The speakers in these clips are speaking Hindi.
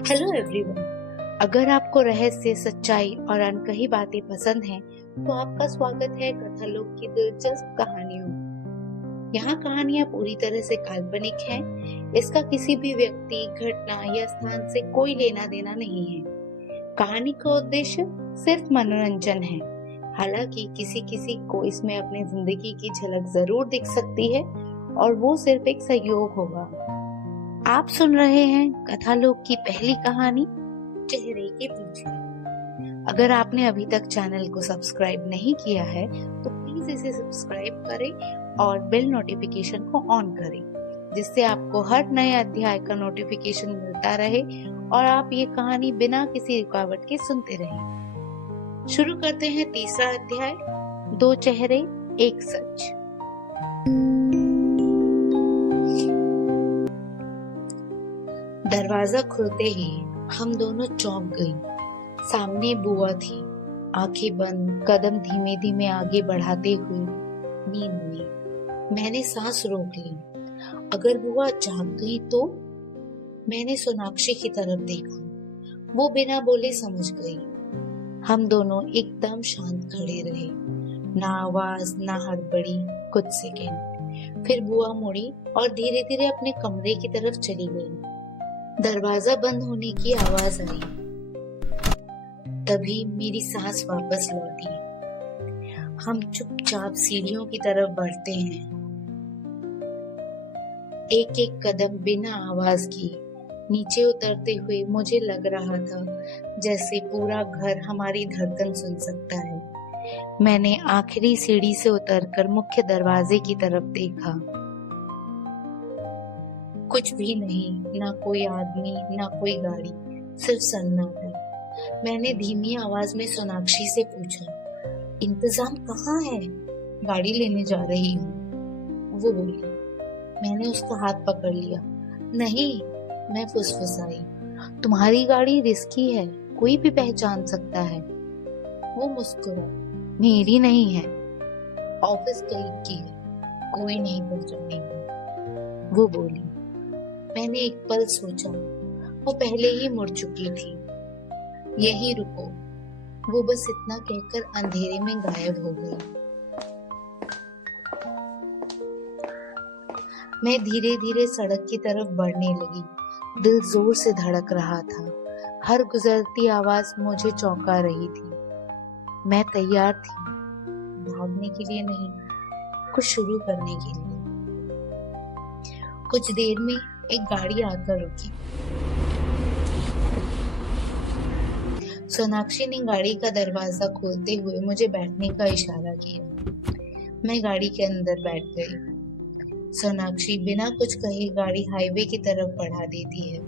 Hello everyone. अगर आपको रहस्य, सच्चाई और अनकही बातें पसंद हैं, तो आपका स्वागत है कथालोक की दिलचस्प कहानियों में। यहाँ कहानियाँ पूरी तरह से काल्पनिक हैं। इसका किसी भी व्यक्ति, घटना या स्थान से कोई लेना देना नहीं है। कहानी का उद्देश्य सिर्फ मनोरंजन है। हालांकि किसी किसी को इसमें अपनी जिंदगी की झलक जरूर दिख सकती है, और वो सिर्फ एक सहयोग होगा। आप सुन रहे हैं कथालोक की पहली कहानी, चेहरे के पीछे। अगर आपने अभी तक चैनल को सब्सक्राइब नहीं किया है, तो प्लीज इसे सब्सक्राइब करें और बेल नोटिफिकेशन को ऑन करें, जिससे आपको हर नए अध्याय का नोटिफिकेशन मिलता रहे और आप ये कहानी बिना किसी रुकावट के सुनते रहें। शुरू करते हैं तीसरा अध्याय, दो चेहरे एक सच। दरवाजा खुलते ही हम दोनों चौंक गई। सामने बुआ थी, आंखें बंद, कदम धीमे धीमे आगे बढ़ाते हुए नींद में। मैंने सांस रोक ली। अगर बुआ जाग गई तो? मैंने सोनाक्षी की तरफ देखा। वो बिना बोले समझ गई। हम दोनों एकदम शांत खड़े रहे, ना आवाज ना हड़बड़ी। कुछ सेकेंड, फिर बुआ मुड़ी और धीरे धीरे अपने कमरे की तरफ चली गई। दरवाजा बंद होने की आवाज आई। तभी मेरी सांस वापस लौटी। हम चुपचाप सीढ़ियों की तरफ बढ़ते हैं, एक एक कदम बिना आवाज की। नीचे उतरते हुए मुझे लग रहा था जैसे पूरा घर हमारी धड़कन सुन सकता है। मैंने आखिरी सीढ़ी से उतरकर मुख्य दरवाजे की तरफ देखा। कुछ भी नहीं, ना कोई आदमी ना कोई गाड़ी, सिर्फ सन्नाटा। मैंने धीमी आवाज में सोनाक्षी से पूछा, इंतजाम कहाँ है? गाड़ी लेने जा रही हूँ, वो बोली। मैंने उसका हाथ पकड़ लिया। नहीं, मैं फुसफुसाई, तुम्हारी गाड़ी रिस्की है, कोई भी पहचान सकता है। वो मुस्कुरा, मेरी नहीं है, ऑफिस कलीग की है, कोई नहीं पहचानेगा, वो बोली। मैंने एक पल सोचा, वो पहले ही मुड़ चुकी थी। यहीं रुको, वो बस इतना कहकर अंधेरे में गायब हो गई। मैं धीरे धीरे सड़क की तरफ बढ़ने लगी। दिल जोर से धड़क रहा था। हर गुजरती आवाज मुझे चौंका रही थी। मैं तैयार थी, भागने के लिए नहीं, कुछ शुरू करने के लिए। कुछ देर में एक गाड़ी आकर रुकी। सोनाक्षी ने गाड़ी का दरवाजा खोलते हुए मुझे बैठने का इशारा किया। मैं गाड़ी के अंदर बैठ गई। सोनाक्षी बिना कुछ कहे गाड़ी हाईवे की तरफ बढ़ा देती है।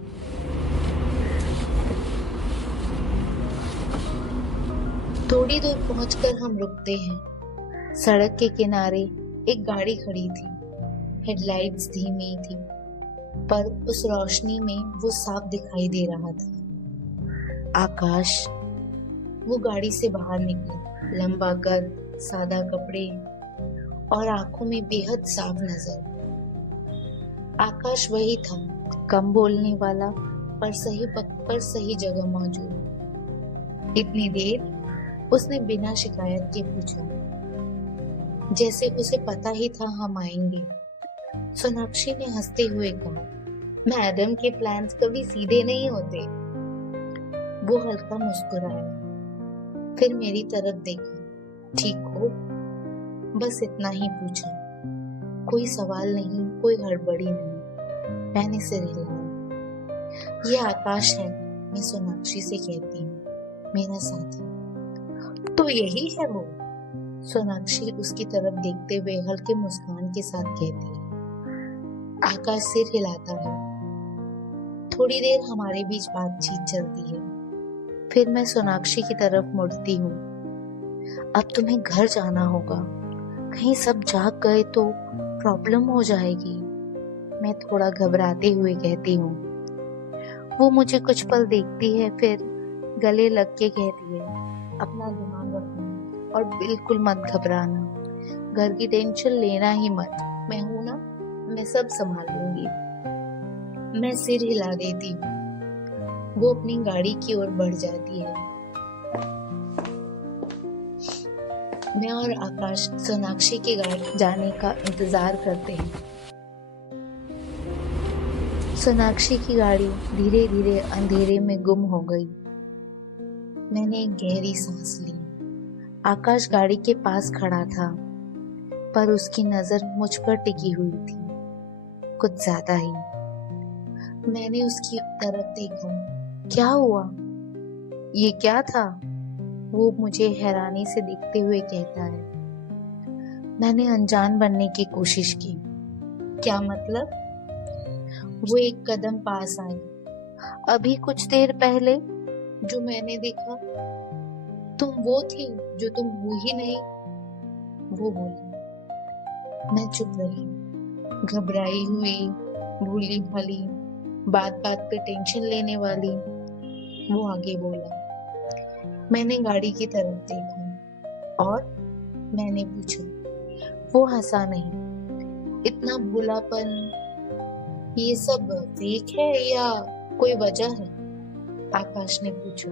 थोड़ी दूर पहुंचकर हम रुकते हैं। सड़क के किनारे एक गाड़ी खड़ी थी। हेडलाइट्स धीमी थी, पर उस रोशनी में वो साफ दिखाई दे रहा था। आकाश। वो गाड़ी से बाहर निकला, लंबा कद, सादा कपड़े और आंखों में बेहद साफ नजर। आकाश वही था, कम बोलने वाला, पर सही वक्त पर सही जगह मौजूद। इतनी देर उसने बिना शिकायत के पूछा, जैसे उसे पता ही था हम आएंगे। सोनाक्षी ने हंसते हुए कहा, मैडम के प्लान्स कभी सीधे नहीं होते। वो हल्का मुस्कुराया, फिर मेरी तरफ देखा। ठीक हो? बस इतना ही पूछा। कोई सवाल नहीं, कोई हड़बड़ी नहीं। मैंने सिर हिलाया। ये आकाश है, मैं सोनाक्षी से कहती हूँ, मेरा साथी। तो यही है वो? सोनाक्षी उसकी तरफ देखते हुए हल्के मुस्कान के साथ कहती है। आकाश सिर हिलाता है। थोड़ी देर हमारे बीच बातचीत चलती है। फिर मैं सोनाक्षी की तरफ मुड़ती हूँ। अब तुम्हें घर जाना होगा, कहीं सब जाग गए तो प्रॉब्लम हो जाएगी, मैं थोड़ा घबराते हुए कहती हूँ। वो मुझे कुछ पल देखती है, फिर गले लग के कहती है, अपना ध्यान रखना और बिल्कुल मत घबराना, घर की टेंशन लेना ही मत, मैं हूं ना, मैं सब संभाल लूंगी। मैं सिर हिला देती हूँ। वो अपनी गाड़ी की ओर बढ़ जाती है। मैं और आकाश सोनाक्षी के घर जाने का इंतजार करते हैं। सोनाक्षी की गाड़ी धीरे धीरे अंधेरे में गुम हो गई। मैंने एक गहरी सांस ली। आकाश गाड़ी के पास खड़ा था, पर उसकी नजर मुझ पर टिकी हुई थी, कुछ ज्यादा ही। मैंने उसकी तरफ देखा। क्या हुआ? ये क्या था? वो मुझे हैरानी से देखते हुए कहता है। मैंने अनजान बनने की कोशिश की। क्या मतलब? वो एक कदम पास आई। अभी कुछ देर पहले जो मैंने देखा, तुम वो थी जो तुम हो ही नहीं, वो बोली। मैं चुप रही, घबराई हुई, भूली भाली, बात बात पे टेंशन लेने वाली। वो आगे बोला। मैंने गाड़ी की तरफ देखा और मैंने पूछा। वो हंसा नहीं। इतना भोलापन, ये सब फेक है या कोई वजह है? आकाश ने पूछा।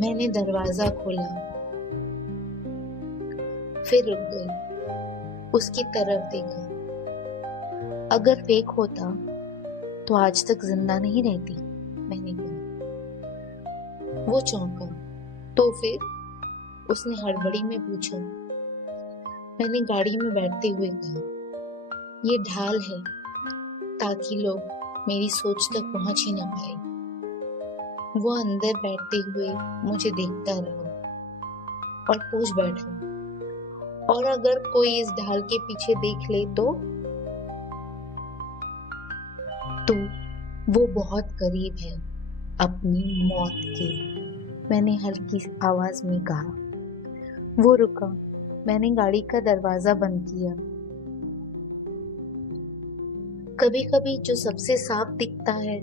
मैंने दरवाजा खोला, फिर रुक गई, उसकी तरफ देखा। अगर फेक होता तो आज तक जिंदा नहीं रहती, मैंने कहा। वो चौंका। तो फिर? उसने हड़बड़ी में पूछा। मैंने गाड़ी में बैठते हुए कहा, ये ढाल है ताकि लोग मेरी सोच तक पहुंच ही ना पाए। वो अंदर बैठते हुए मुझे देखता रहा और पूछ बैठा, और अगर कोई इस ढाल के पीछे देख ले तो वो बहुत करीब है अपनी मौत के, मैंने हल्की आवाज में कहा। वो रुका। मैंने गाड़ी का दरवाजा बंद किया। कभी कभी जो सबसे साफ दिखता है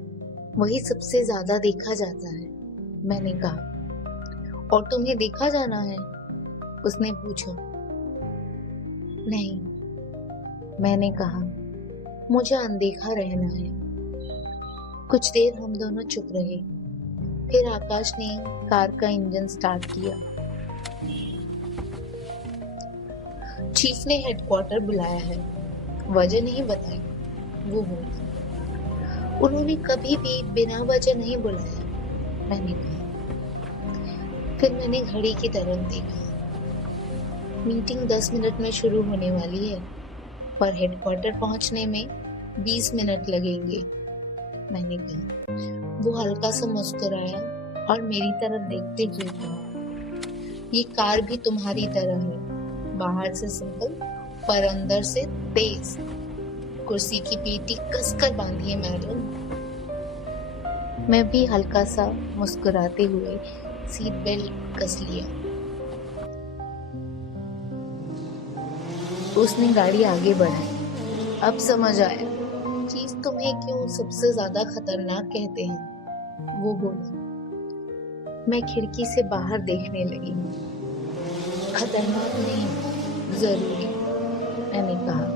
वही सबसे ज्यादा देखा जाता है, मैंने कहा। और तुम्हें देखा जाना है? उसने पूछा। नहीं, मैंने कहा, मुझे अनदेखा रहना है। कुछ देर हम दोनों चुप रहे। फिर आकाश ने कार का इंजन स्टार्ट किया। चीफ ने हेडक्वार्टर बुलाया है, वजह नहीं बताई, वो बोला। उन्होंने कभी भी बिना वजह नहीं बुलाया, मैंने कहा। फिर मैंने घड़ी की तरफ देखा। मीटिंग 10 मिनट में शुरू होने वाली है, पर हेडक्वार्टर पहुंचने में 20 मिनट लगेंगे, मैंने कहा। वो हल्का सा मुस्कुराया और मेरी तरफ देखते हुए कहा, ये कार भी तुम्हारी तरह है, बाहर से सिंपल पर अंदर से तेज। कुर्सी की पेटी कसकर बांधिए मैडम। मैं भी हल्का सा मुस्कुराते हुए सीट बेल्ट कस लिया। उसने गाड़ी आगे बढ़ाई। अब समझ आया चीज तुम्हें क्यों सबसे ज्यादा खतरनाक कहते हैं, वो बोला। मैं खिड़की से बाहर देखने लगी। खतरनाक नहीं, जरूरी, मैंने कहा।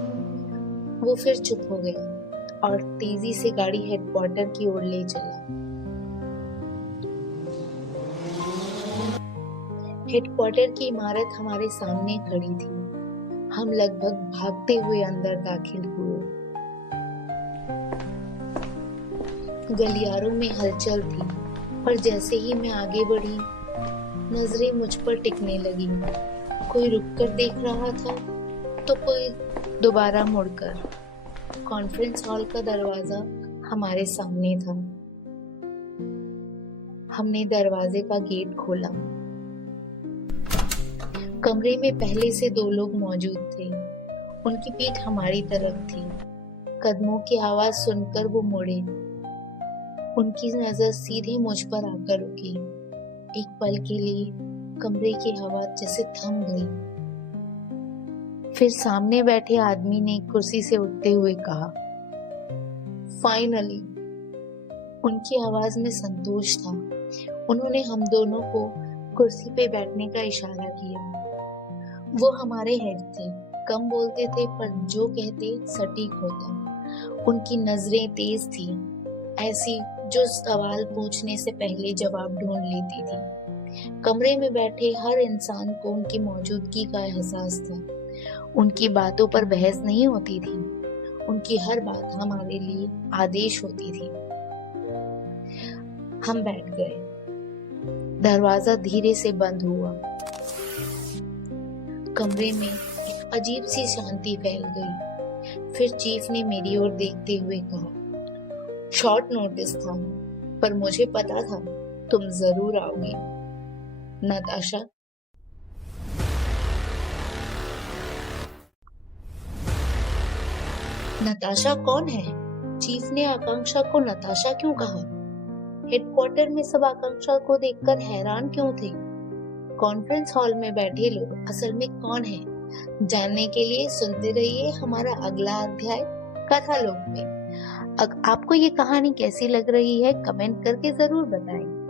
वो फिर चुप हो गया और तेजी से गाड़ी हेडक्वार्टर की ओर ले चला। हेडक्वार्टर की इमारत हमारे सामने खड़ी थी। हम लगभग भागते हुए अंदर दाखिल हुए। गलियारों में हलचल थी, पर जैसे ही मैं आगे बढ़ी, नजरें मुझ पर टिकने लगी। कोई रुककर देख रहा था तो कोई दोबारा मुड़कर। कॉन्फ्रेंस हॉल का दरवाजा हमारे सामने था। हमने दरवाजे का गेट खोला। कमरे में पहले से 2 लोग मौजूद थे। उनकी पीठ हमारी तरफ थी। कदमों की आवाज सुनकर वो मुड़े। उनकी नजर सीधे मुझ पर आकर रुकी। एक पल के लिए कमरे की हवा जैसे थम गई। फिर सामने बैठे आदमी ने कुर्सी से उठते हुए कहा, फाइनली। उनकी आवाज में संतोष था। उन्होंने हम दोनों को कुर्सी पे बैठने का इशारा किया। वो हमारे हेड थे, कम बोलते थे पर जो कहते सटीक होता। उनकी नजरें तेज थी, ऐसी जो सवाल पूछने से पहले जवाब ढूंढ लेती थी। कमरे में बैठे हर इंसान को उनकी मौजूदगी का एहसास था। उनकी बातों पर बहस नहीं होती थी, उनकी हर बात हमारे लिए आदेश होती थी। हम बैठ गए। दरवाजा धीरे से बंद हुआ। कमरे में एक अजीब सी शांति फैल गई। फिर चीफ ने मेरी ओर देखते हुए कहा, शॉर्ट नोटिस था, पर मुझे पता था तुम जरूर आओगी, नताशा। नताशा कौन है? चीफ ने आकांक्षा को नताशा क्यों कहा? हेडक्वार्टर में सब आकांक्षा को देखकर हैरान क्यों थे? कॉन्फ्रेंस हॉल में बैठे लोग असल में कौन है? जानने के लिए सुनते रहिए हमारा अगला अध्याय कथा लोक में। आपको ये कहानी कैसी लग रही है कमेंट करके जरूर बताएं।